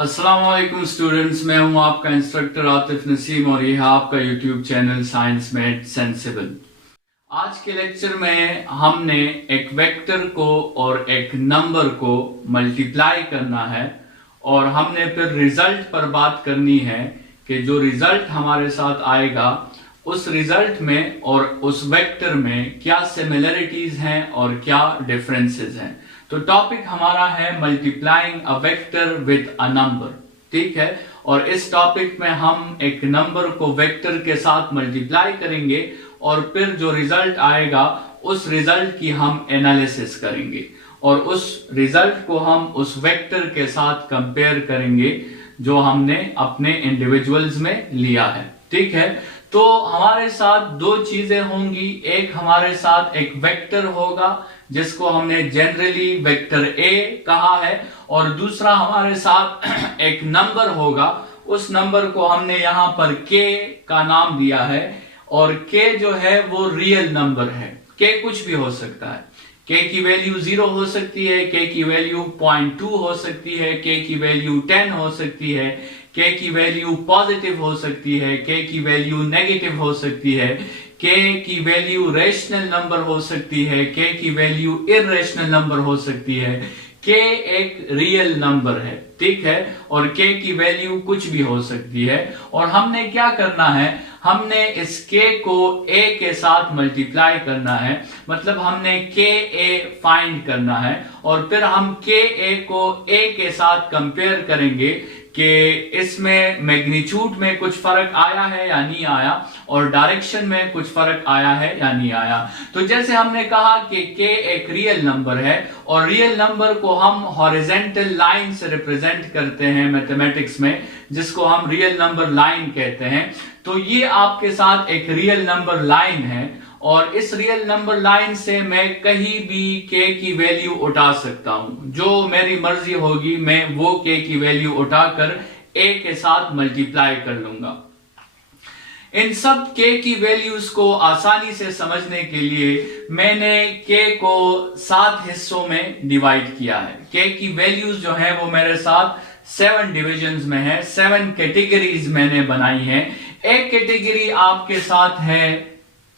अस्सलाम वालेकुम स्टूडेंट्स, मैं हूं आपका इंस्ट्रक्टर आतिफ नसीम और ये है आपका YouTube channel science made sensible. आज के लेक्चर में हमने एक वेक्टर को और एक नंबर को मल्टीप्लाई करना है और हमने फिर रिजल्ट पर बात करनी है कि जो रिजल्ट हमारे साथ आएगा उस रिजल्ट में और उस वेक्टर में क्या सिमिलरिटीज हैं और क्या डिफरेंसेस हैं। तो टॉपिक हमारा है multiplying a vector with a number, ठीक है। और इस टॉपिक में हम एक नंबर को वेक्टर के साथ मल्टीप्लाई करेंगे और फिर जो रिजल्ट आएगा उस रिजल्ट की हम एनालिसिस करेंगे और उस रिजल्ट को हम उस वेक्टर के साथ कंपेयर करेंगे जो हमने अपने इंडिविजुअल्स में लिया है, ठीक है। तो हमारे साथ दो चीजें होंगी, एक हमारे साथ एक वेक्टर होगा जिसको हमने जनरली वेक्टर ए कहा है और दूसरा हमारे साथ एक नंबर होगा। उस नंबर को हमने यहां पर के का नाम दिया है और के जो है वो रियल नंबर है। के कुछ भी हो सकता है, के की वैल्यू 0 हो सकती है, के की वैल्यू 0.2 हो सकती है, के की वैल्यू 10 हो सकती है, के की वैल्यू पॉजिटिव हो सकती है, के की वैल्यू नेगेटिव हो सकती है, के की वैल्यू रेशनल नंबर हो सकती है, के की वैल्यू इररेशनल नंबर हो सकती है, के एक रियल नंबर है, ठीक है। और के की वैल्यू कुछ भी हो सकती है और हमने क्या करना है, हमने इस के को ए के साथ मल्टीप्लाई करना है, मतलब हमने के ए फाइंड करना है और फिर हम के ए को ए के साथ कंपेयर करेंगे कि इसमें मैग्नीट्यूड में कुछ फर्क आया है या नहीं आया और डायरेक्शन में कुछ फर्क आया है या नहीं आया। तो जैसे हमने कहा कि के एक रियल नंबर है और रियल नंबर को हम हॉरिजॉन्टल लाइन से रिप्रेजेंट करते हैं मैथमेटिक्स में, जिसको हम रियल नंबर लाइन कहते हैं। तो ये आपके साथ एक रियल नंबर लाइन है और इस रियल नंबर लाइन से मैं कहीं भी के की वैल्यू उठा सकता हूं, जो मेरी मर्जी होगी मैं वो के की वैल्यू उठाकर ए के साथ मल्टीप्लाई कर लूंगा। इन सब के की वैल्यूज को आसानी से समझने के लिए मैंने के को 7 हिस्सों में डिवाइड किया है। के की वैल्यूज जो है वो मेरे साथ 7 डिविजन्स में है, 7 कैटेगरीज मैंने बनाई है। एक कैटेगरी आपके साथ है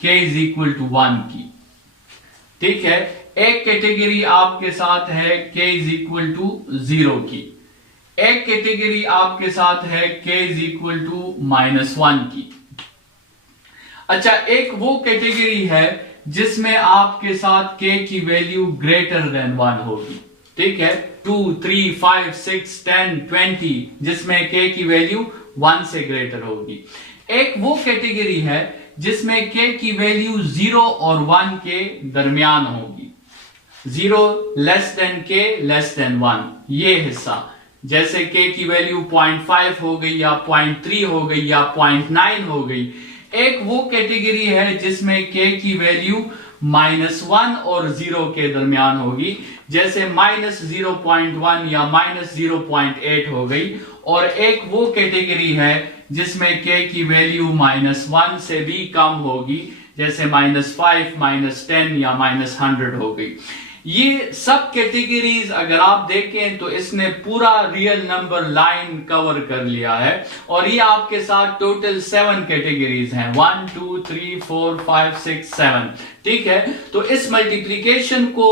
k इज इक्वल टू 1 की, ठीक है। एक कैटेगरी आपके साथ है k इज इक्वल टू 0 की। एक कैटेगरी आपके साथ है k इज इक्वल टू -1 की। अच्छा, एक वो कैटेगरी है जिसमें आपके साथ k की वैल्यू ग्रेटर देन 1 होगी, ठीक है। 2, 3, 5, 6, 10, 20 जिसमें k की वैल्यू 1 से ग्रेटर होगी। एक वो कैटेगरी है जिसमें k की वैल्यू 0 और 1 के दरमियान होगी, 0 less than k less than 1, ये हिस्सा। जैसे k की वैल्यू 0.5 हो गई या 0.3 हो गई या 0.9 हो गई। एक वो कैटेगरी है जिसमें k की वैल्यू -1 और 0 के दरमियान होगी, जैसे -0.1 या -0.8 हो गई। और एक वो कैटेगरी है जिसमें k की वैल्यू -1 से भी कम होगी, जैसे -5, -10 या -100 हो गई। ये सब कैटेगरीज अगर आप देखें तो इसने पूरा रियल नंबर लाइन कवर कर लिया है और ये आपके साथ टोटल 7 कैटेगरीज हैं, 1, 2, 3, 4, 5, 6, 7, ठीक है। तो इस मल्टीप्लिकेशन को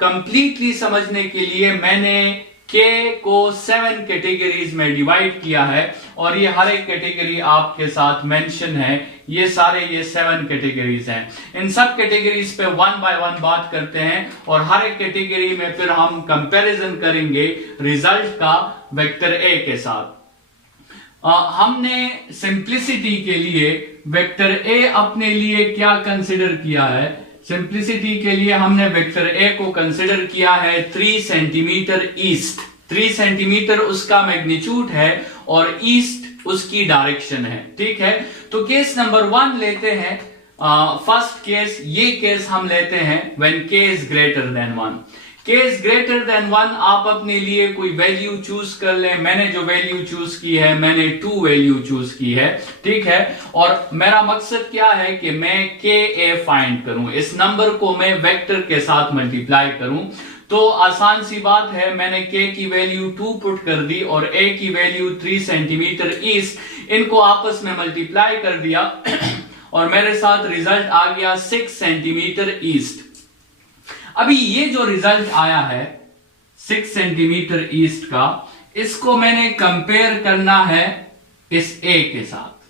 कंप्लीटली समझने के लिए मैंने k को 7 कैटेगरीज में डिवाइड किया है और ये हर एक कैटेगरी आपके साथ मेंशन है। ये 7 कैटेगरीज हैं। इन सब कैटेगरीज पे 1 बाय 1 बात करते हैं और हर एक कैटेगरी में फिर हम कंपैरिजन करेंगे रिजल्ट का वेक्टर ए के साथ। हमने सिंप्लिसिटी के लिए वेक्टर ए अपने लिए क्या कंसिडर किया है, सिंप्लिसिटी के लिए हमने वेक्टर ए को कंसिडर किया है 3 सेंटीमीटर ईस्ट। 3 सेंटीमीटर उसका मैग्नीट्यूड है और ईस्ट उसकी डायरेक्शन है, ठीक है। तो केस नंबर 1 लेते हैं, फर्स्ट केस, ये केस हम लेते हैं when k is greater than 1। k is greater than 1 आप अपने लिए कोई वैल्यू चूज कर लें। मैंने जो वैल्यू चूज की है मैंने 2 वैल्यू चूज की है, ठीक है। और मेरा मकसद क्या है कि मैं k a फाइंड करूं, इस नंबर को मैं वेक्टर के साथ मल्टीप्लाई करूं। तो आसान सी बात है, मैंने k की वैल्यू 2 पुट कर दी और a की वैल्यू 3 सेंटीमीटर ईस्ट, इनको आपस में मल्टीप्लाई कर दिया और मेरे साथ रिजल्ट आ गया 6 सेंटीमीटर ईस्ट। अभी ये जो रिजल्ट आया है 6 सेंटीमीटर ईस्ट का, इसको मैंने कंपेयर करना है इस a के साथ,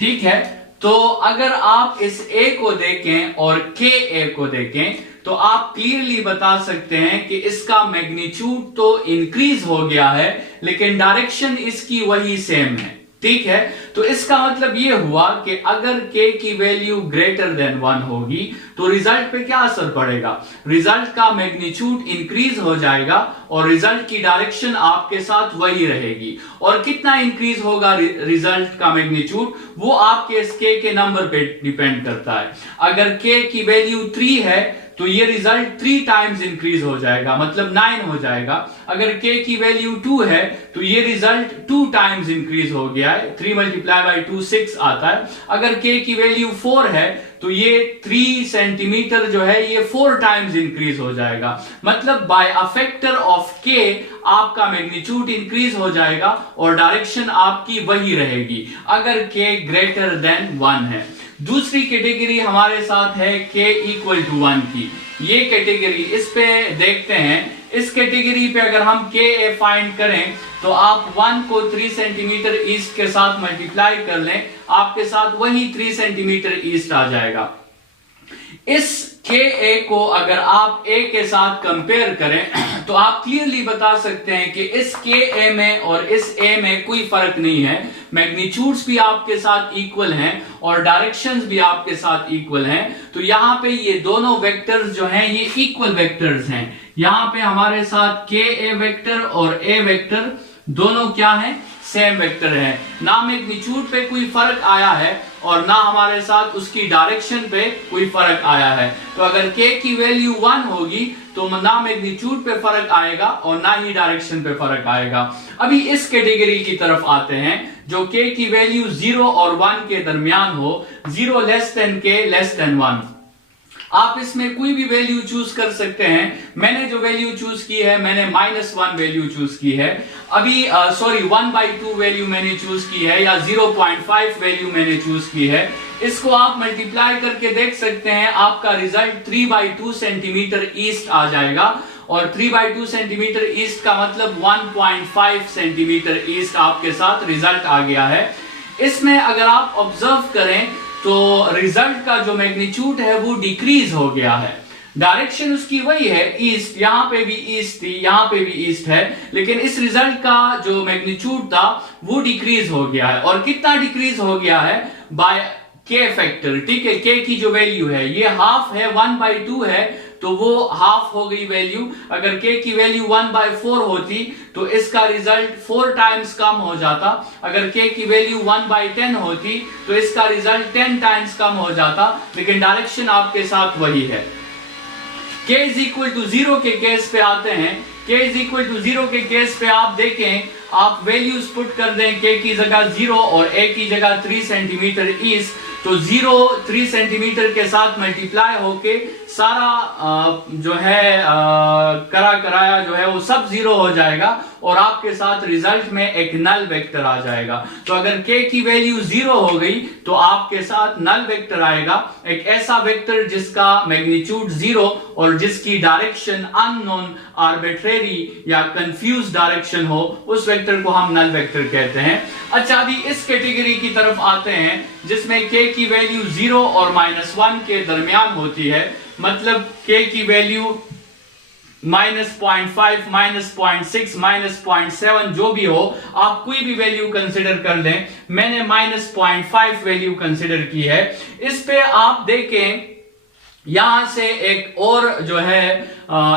ठीक है। तो अगर आप इस a को देखें और ka को देखें तो आप क्लियरली बता सकते हैं कि इसका मैग्नीट्यूड तो इंक्रीज हो गया है लेकिन डायरेक्शन इसकी वही सेम है, ठीक है। तो इसका मतलब यह हुआ कि अगर k की वैल्यू ग्रेटर देन 1 होगी तो रिजल्ट पे क्या असर पड़ेगा, रिजल्ट का मैग्नीट्यूड इंक्रीज हो जाएगा और रिजल्ट की डायरेक्शन आपके साथ वही रहेगी। और कितना इंक्रीज होगा रिजल्ट का मैग्नीट्यूड, वो आपके इस k के नंबर पे डिपेंड करता है। अगर k की वैल्यू 3 है तो ये रिजल्ट 3 टाइम्स इंक्रीज हो जाएगा, मतलब 9 हो जाएगा। अगर k की वैल्यू 2 है तो ये रिजल्ट 2 टाइम्स इंक्रीज हो गया है, 3 मल्टीप्लाई बाई 2 6 आता है। अगर k की वैल्यू 4 है तो ये 3 सेंटीमीटर जो है ये 4 टाइम्स इंक्रीज हो जाएगा, मतलब by a factor of k आपका मैग्नीट्यूड इंक्रीज हो जाएगा और डायरेक्शन आपकी वही रहेगी अगर k ग्रेटर देन 1 है। दूसरी कैटेगरी हमारे साथ है k इक्वल टू 1 की, ये कैटेगरी, इस पे देखते हैं। इस कैटेगरी पे अगर हम k फाइंड करें तो आप 1 को 3 सेंटीमीटर ईस्ट के साथ मल्टीप्लाई कर लें, आपके साथ वही 3 सेंटीमीटर ईस्ट आ जाएगा। इस ka को अगर आप a के साथ कंपेयर करें तो आप क्लियरली बता सकते हैं कि इस ka में और इस a में कोई फर्क नहीं है, मैग्नीट्यूड्स भी आपके साथ इक्वल हैं और डायरेक्शंस भी आपके साथ इक्वल हैं। तो यहाँ पे ये दोनों वेक्टर्स जो हैं ये इक्वल वेक्टर्स हैं। यहाँ पे हमारे साथ ka वेक्टर और a वेक्टर दोनों क्या हैं, सेम वेक्टर है। ना मैग्नीट्यूड पे कोई फर्क आया है और ना हमारे साथ उसकी डायरेक्शन पे कोई फर्क आया है। तो अगर k की वैल्यू 1 होगी तो ना मैग्नीट्यूड पे फर्क आएगा और ना ही डायरेक्शन पे फर्क आएगा। अभी इस कैटेगरी की तरफ आते हैं जो k की वैल्यू 0 और 1 के दरमियान हो, 0 less than k less than 1। आप इसमें कोई भी वैल्यू चूज कर सकते हैं। मैंने जो वैल्यू चूज की है मैंने -1 वैल्यू चूज की है, अभी 1/2 वैल्यू मैंने चूज की है या 0.5 वैल्यू मैंने चूज की है। इसको आप मल्टीप्लाई करके देख सकते हैं, आपका रिजल्ट 3/2 सेंटीमीटर ईस्ट आ जाएगा और 3/2 सेंटीमीटर ईस्ट का मतलब 1.5 सेंटीमीटर ईस्ट आपके साथ रिजल्ट आ गया है। इसमें अगर आप ऑब्जर्व करें तो रिजल्ट का जो मैग्नीट्यूड है वो डिक्रीज हो गया है, डायरेक्शन उसकी वही है ईस्ट, यहां पे भी ईस्ट थी, यहां पे भी ईस्ट है, लेकिन इस रिजल्ट का जो मैग्नीट्यूड था वो डिक्रीज हो गया है। और कितना डिक्रीज हो गया है, बाय k फैक्टर, ठीक है। k की जो वैल्यू है ये हाफ है, 1/2 है तो वो हाफ हो गई वैल्यू। अगर k की वैल्यू 1/4 होती तो इसका रिजल्ट 4 टाइम्स कम हो जाता। अगर k की वैल्यू 1/10 होती तो इसका रिजल्ट 10 टाइम्स कम हो जाता, लेकिन डायरेक्शन आपके साथ वही है। k इज इक्वल टू 0 के केस पे आते हैं। k इज इक्वल टू 0 के केस पे आप देखें, आप वैल्यूज पुट कर दें, k की जगह 0 और a की जगह 3 सेंटीमीटर ईस्ट, तो 0 3 सेंटीमीटर के साथ मल्टीप्लाई होके सारा जो है कराया जो है वो सब 0 हो जाएगा और आपके साथ रिजल्ट में एक नल वेक्टर आ जाएगा। तो अगर k की वैल्यू 0 हो गई तो आपके साथ नल वेक्टर आएगा, एक ऐसा वेक्टर जिसका मैग्नीट्यूड 0 और जिसकी डायरेक्शन अननोन, आर्बिट्रेरी या कंफ्यूज डायरेक्शन हो, उस वेक्टर को हम नल वेक्टर कहते हैं। अच्छा, अभी इस कैटेगरी की तरफ आते हैं जिसमें k की वैल्यू 0 और -1 के दरमियान होती है, मतलब k की वैल्यू -0.5, -0.6, -0.7 जो भी हो, आप कोई भी वैल्यू कंसिडर कर लें। मैंने -0.5 वैल्यू कंसिडर की है। इस पे आप देखें, यहां से एक और जो है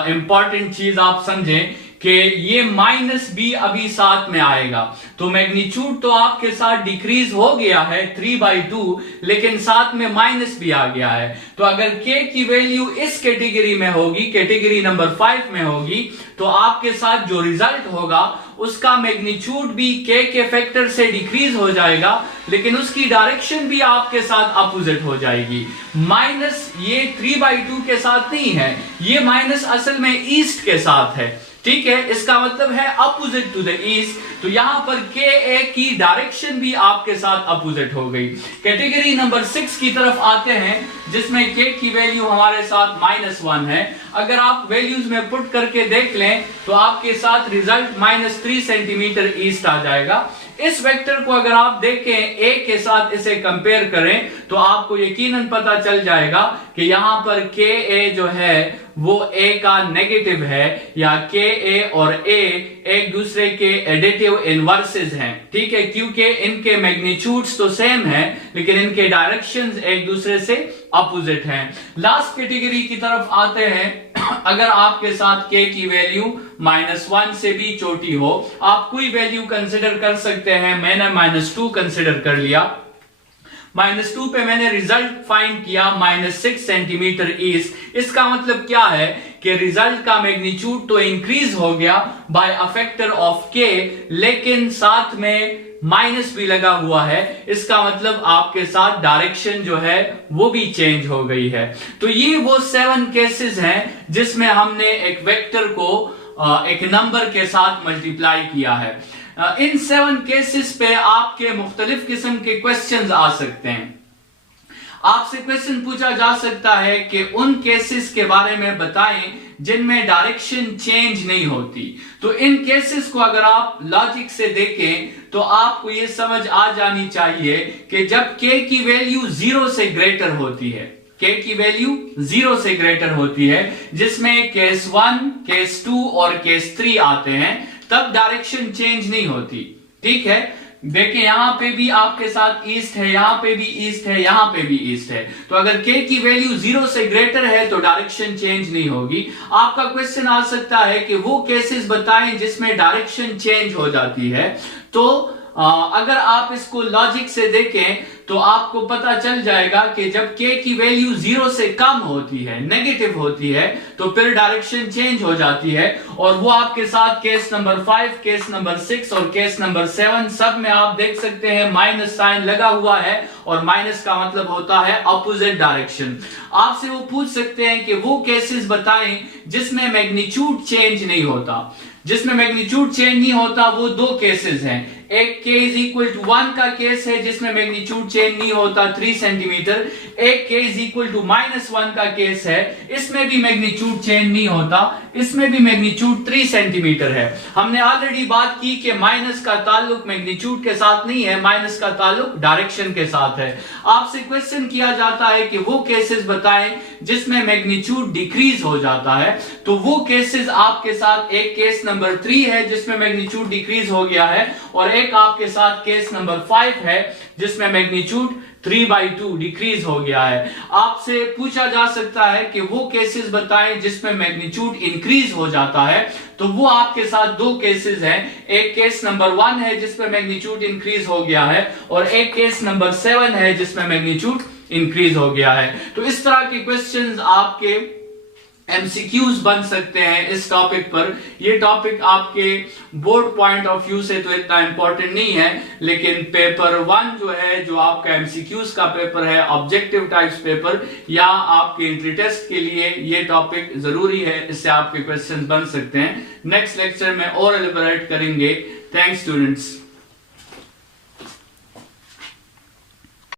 इंपॉर्टेंट चीज आप समझें कि ये माइनस बी अभी साथ में आएगा, तो मैग्नीट्यूड तो आपके साथ डिक्रीज हो गया है 3/2, लेकिन साथ में माइनस भी आ गया है। तो अगर के की वैल्यू इस कैटेगरी में होगी, कैटेगरी नंबर 5 में होगी, तो आपके साथ जो रिजल्ट होगा उसका मैग्नीट्यूड भी के फैक्टर से डिक्रीज हो जाएगा, लेकिन उसकी डायरेक्शन भी आपके साथ अपोजिट हो जाएगी। माइनस ये 3/2 के साथ नहीं है, ये माइनस असल में ईस्ट के साथ है, ठीक है, इसका मतलब है अपोजिट टू द ईस्ट। तो यहां पर के ए की डायरेक्शन भी आपके साथ अपोजिट हो गई। कैटेगरी नंबर 6 की तरफ आते हैं, जिसमें के की वैल्यू हमारे साथ -1 है। अगर आप वैल्यूज में पुट करके देख लें तो आपके साथ रिजल्ट -3 सेंटीमीटर ईस्ट आ जाएगा। इस वेक्टर को अगर आप देखें ए के साथ इसे कंपेयर करें तो आपको यकीनन पता चल जाएगा कि यहां पर के ए जो है वो ए का नेगेटिव है, या के ए और ए एक दूसरे के एडिटिव इनवर्सेस हैं, ठीक है, क्योंकि इनके मैग्नीट्यूड्स तो सेम है लेकिन इनके डायरेक्शंस एक दूसरे से अपोजिट हैं। लास्ट कैटेगरी की तरफ आते हैं। अगर आपके साथ के की वैल्यू -1 से भी छोटी हो, आप कोई वैल्यू कंसिडर कर सकते हैं, मैंने -2 कंसिडर कर लिया। -2 पे मैंने रिजल्ट फाइंड किया -6 सेंटीमीटर ईस्ट। इसका मतलब क्या है कि रिजल्ट का मैग्नीट्यूड तो इंक्रीज हो गया बाय अ फैक्टर ऑफ के, लेकिन साथ में माइनस भी लगा हुआ है। इसका मतलब आपके साथ डायरेक्शन जो है वो भी चेंज हो गई है। तो ये वो 7 केसेस हैं जिसमें हमने एक वेक्टर को एक नंबर के साथ मल्टीप्लाई किया है। इन 7 केसेस पे आपके मुख्तलिफ किस्म के क्वेश्चंस आ सकते हैं। आपसे क्वेश्चन पूछा जा सकता है कि उन केसेस के बारे में बताएं जिनमें डायरेक्शन चेंज नहीं होती। तो इन केसेस को अगर आप लॉजिक से देखें तो आपको यह समझ आ जानी चाहिए कि जब के की वैल्यू 0 से ग्रेटर होती है, के की वैल्यू 0 से ग्रेटर होती है, जिसमें केस 1, केस 2 और केस 3 आते हैं, तब डायरेक्शन चेंज नहीं होती, ठीक है। देखिए यहां पे भी आपके साथ ईस्ट है, यहां पे भी ईस्ट है, यहां पे भी ईस्ट है। तो अगर के की वैल्यू 0 से ग्रेटर है तो डायरेक्शन चेंज नहीं होगी। आपका क्वेश्चन आ सकता है कि वो केसेस बताएं जिसमें डायरेक्शन चेंज हो जाती है। तो अगर आप इसको लॉजिक से देखें तो आपको पता चल जाएगा कि जब के की वैल्यू 0 से कम होती है, नेगेटिव होती है, तो फिर डायरेक्शन चेंज हो जाती है। और वो आपके साथ केस नंबर 5, केस नंबर 6 और केस नंबर 7 सब में आप देख सकते हैं माइनस साइन लगा हुआ है, और माइनस का मतलब होता है अपोजिट डायरेक्शन। आपसे वो पूछ सकते हैं कि वो केसेस बताएं जिसमें मैग्नीट्यूड चेंज नहीं होता। जिसमें मैग्नीट्यूड चेंज नहीं होता वो 2 केसेस हैं। एक k = 1 का केस है जिसमें मैग्नीट्यूड चेंज नहीं होता 3 सेंटीमीटर। एक k = -1 का केस है, इसमें भी मैग्नीट्यूड चेंज नहीं होता, इसमें भी मैग्नीट्यूड 3 सेंटीमीटर है। हमने ऑलरेडी बात की कि माइनस का ताल्लुक मैग्नीट्यूड के साथ नहीं है, माइनस का ताल्लुक डायरेक्शन के साथ है। आपसे क्वेश्चन किया जाता है कि वो केसेस बताएं जिसमें मैग्नीट्यूड डिक्रीज हो जाता है। तो वो केसेस आपके साथ एक केस नंबर 3 है जिसमें मैग्नीट्यूड डिक्रीज हो गया है, और एक आपके साथ केस नंबर 5 है जिसमें मैग्नीट्यूड 3/2 डिक्रीज हो गया है। आपसे पूछा जा सकता है कि वो केसेस बताएं जिसमें मैग्नीट्यूड इंक्रीज हो जाता है। तो वो आपके साथ 2 केसेस हैं। एक केस नंबर 1 है जिसमें मैग्नीट्यूड इंक्रीज हो गया है, और एक केस नंबर 7 है जिसमें मैग्नीट्यूड इंक्रीज हो गया है। तो इस तरह के क्वेश्चंस आपके MCQs बन सकते हैं इस टॉपिक पर। ये टॉपिक आपके बोर्ड पॉइंट ऑफ व्यू से तो इतना इंपॉर्टेंट नहीं है, लेकिन पेपर 1 जो है, जो आपका MCQs का पेपर है, ऑब्जेक्टिव टाइप्स पेपर, या आपके एंट्री टेस्ट के लिए ये टॉपिक जरूरी है, इससे आपके क्वेश्चंस बन सकते हैं। नेक्स्ट लेक्चर में और एलिबरेट करेंगे। Thanks students.